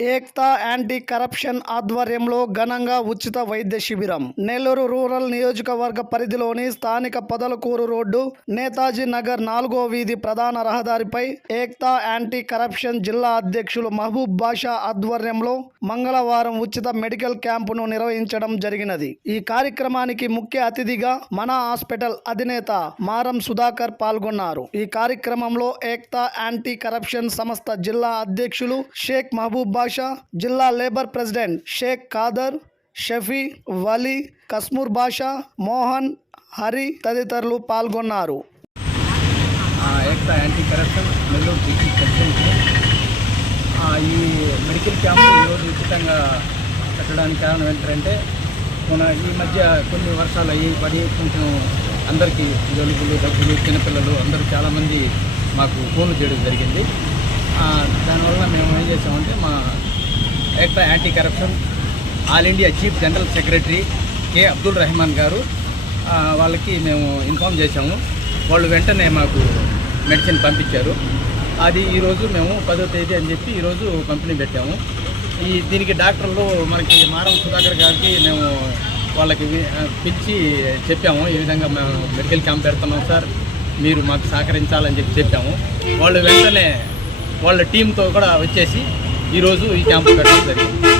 Ekta anti corruption ఆధ్వర్యంలో ఘనంగా ఉచిత వైద్య శిబిరం. నెల్లూరు రూరల్ నియోజకవర్గ పరిధిలోని స్థానిక పొదలకూరు రోడ్డు నేతాజీ నగర్ నాలుగో వీధి ప్రధాన రహదారిపై ఏక్తా యాంటీ కరప్షన్ జిల్లా అధ్యక్షులు మహబూబ్ బాషా ఆధ్వర్యంలో మంగళవారం ఉచిత మెడికల్ క్యాంపును నిర్వహించడం జరిగినది. ఈ కార్యక్రమానికి ముఖ్య అతిథిగా మన హాస్పిటల్ అధినేత మారం సుధాకర్ పాల్గొన్నారు. ఈ కార్యక్రమంలో ఏక్తా యాంటీ కరప్షన్ సంస్థ జిల్లా అధ్యక్షులు షేక్ మహబూబ్ బాషా జిల్లా లేబర్ ప్రెసిడెంట్ షేక్ ఖాదర్ షఫీ వలీ కస్మూర్ భాషా మోహన్ హరి తదితరులు పాల్గొన్నారు. Ekta anti corruption Nellore district president. ఈ మెడికల్ క్యాంప్ ఈరోజు ఉచితంగా పెట్టడానికి కారణం ఏంటంటే మన ఈ మధ్య కొన్ని వర్షాలు అయ్యి పడి కొంచెం అందరికీ జలుబులు డబ్బులు చిన్నపిల్లలు అందరూ చాలామంది మాకు ఫోన్లు చేయడం జరిగింది. దానివల్ల మేము ఏం చేసామంటే మా Ekta anti corruption all India chief general secretary K Abdul Rehman గారు వాళ్ళకి మేము ఇన్ఫామ్ చేశాము. వాళ్ళు వెంటనే మాకు మెడిసిన్ పంపించారు. అది ఈరోజు మేము పదో తేదీ అని చెప్పి ఈరోజు పంపిణీ పెట్టాము. ఈ దీనికి డాక్టర్లు మనకి మారం సుధాకర్ గారికి మేము వాళ్ళకి పిలిచి చెప్పాము. ఈ విధంగా మేము మెడికల్ క్యాంప్ పెడుతున్నాం సార్? మీరు మాకు సహకరించాలని చెప్పి చెప్పాము. వాళ్ళు వెంటనే వాళ్ళ టీంతో కూడా వచ్చేసి ఈరోజు ఈ క్యాంపు పెట్టడం జరిగింది.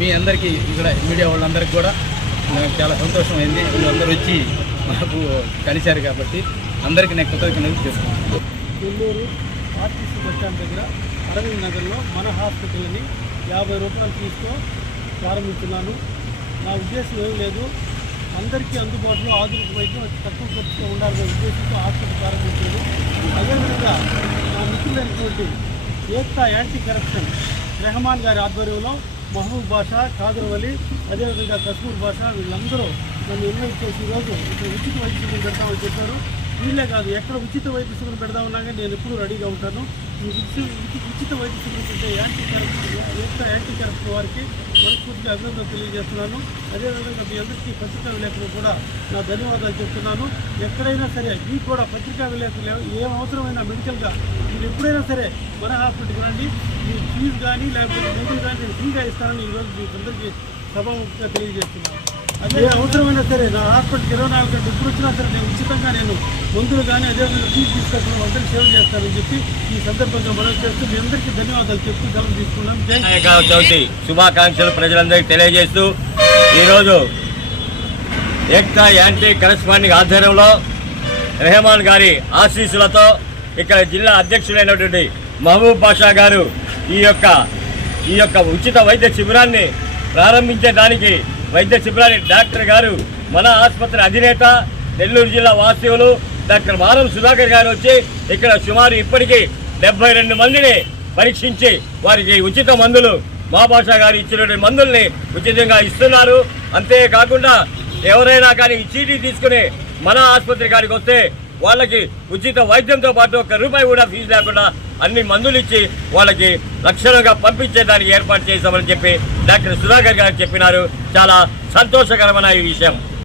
మీ అందరికీ ఇక్కడ మీడియా వాళ్ళందరికీ కూడా నాకు చాలా సంతోషం అయింది వీళ్ళందరూ వచ్చి మాకు కలిశారు కాబట్టి అందరికీ నేను కృతజ్ఞతలు చేస్తున్నాను నెల్లూరు ఆర్టీసీ బస్ స్టాండ్ దగ్గర అరవింద్ నగర్లో మన హాస్పిటల్ని యాభై రూపాయలు తీసుకు ప్రారంభించున్నాను. నా ఉద్దేశం ఏం లేదు. అందరికీ అందుబాటులో ఆధునిక వైద్యం తక్కువ ఖర్చుతో ఉండాలనే ఉద్దేశంతో హాస్పిటల్ ప్రారంభించాను అదేవిధంగా నా ఏక్తా యాంటీ కరప్షన్ రెహమాన్ గారి ఆధ్వర్యంలో మహబూబ్ భాష కాదరవలి అదేవిధంగా కశ్మూర్ భాష వీళ్ళందరూ నన్ను ఇన్వైట్ చేసి ఈరోజు ఇక్కడ ఉచిత వైద్య శిబిరం పెడతామని చెప్పారు. వీళ్ళే కాదు ఎక్కడ ఉచిత వైద్య శిబిరం పెడదామన్నా నేను ఎప్పుడూ రెడీగా ఉంటాను. ఈ ఉచిత ఉచిత వైద్య శిబిరం పెట్టే యాంటీ కరప్షన్ ఏక్తా యాంటీ వారికి మనస్ఫూర్తిగా అభినందనలు తెలియజేస్తున్నాను. అదేవిధంగా మీ అందరికీ పత్రికా విలేకరులు కూడా నా ధన్యవాదాలు చెప్తున్నాను. ఎక్కడైనా సరే మీకు కూడా పత్రికా విలేకరులు ఏం అవసరమైనా మెడికల్గా మీరు ఎప్పుడైనా సరే మన హాస్పిటల్కి రండి. మీ ఫీజు కానీ లేకపోతే మెడికల్ కానీ నేను ఫ్రీగా ఇస్తానని ఈరోజు మీకు అందరికీ సభాముఖంగా తెలియజేస్తున్నాను. అదే అవసరమైనా సరే నా హాస్పిటల్కి ఇరవై నాలుగు గంటలు ఇప్పుడు వచ్చినా సరే నేను ఉచితంగా నేను మందులు కానీ అదేవిధంగా ఫీజు తీసుకొచ్చిన అందరికీ సేవ చేస్తానని చెప్పి ఈ సందర్భంగా మనం చేస్తూ మీ అందరికీ ధన్యవాదాలు చెప్తూ సెలవు తీసుకున్నాం. జై చవితి శుభాకాంక్షలు ప్రజలందరికీ తెలియజేస్తూ ఈరోజు ఏక్తా యాంటీ కరస్పాండింగ్ ఆధ్వర్యంలో రెహమాన్ గారి ఆశీస్సులతో ఇక్కడ జిల్లా అధ్యక్షుడైనటువంటి మహబూబ్ బాషా గారు ఈ యొక్క ఈ యొక్క ఉచిత వైద్య శిబిరాన్ని ప్రారంభించడానికి వైద్య శిబిరాన్ని డాక్టర్ గారు మన ఆసుపత్రి అధినేత నెల్లూరు జిల్లా వాస్తవులు డాక్టర్ మారం సుధాకర్ గారు వచ్చి ఇక్కడ సుమారు ఇప్పటికీ డెబ్బై రెండు మందిని పరీక్షించి వారికి ఉచిత మందులు మా భాష గారు ఇచ్చినటువంటి మందుల్ని ఉచితంగా ఇస్తున్నారు. అంతేకాకుండా ఎవరైనా కానీ చీటీ తీసుకుని మన ఆసుపత్రి గారికి వస్తే వాళ్ళకి ఉచిత వైద్యంతో పాటు ఒక్క రూపాయి కూడా ఫీజు లేకుండా అన్ని మందులు ఇచ్చి వాళ్ళకి లక్షణంగా పంపించేదానికి ఏర్పాటు చేశామని చెప్పి డాక్టర్ సుధాకర్ గారు చెప్పినారు. చాలా సంతోషకరమైన ఈ విషయం.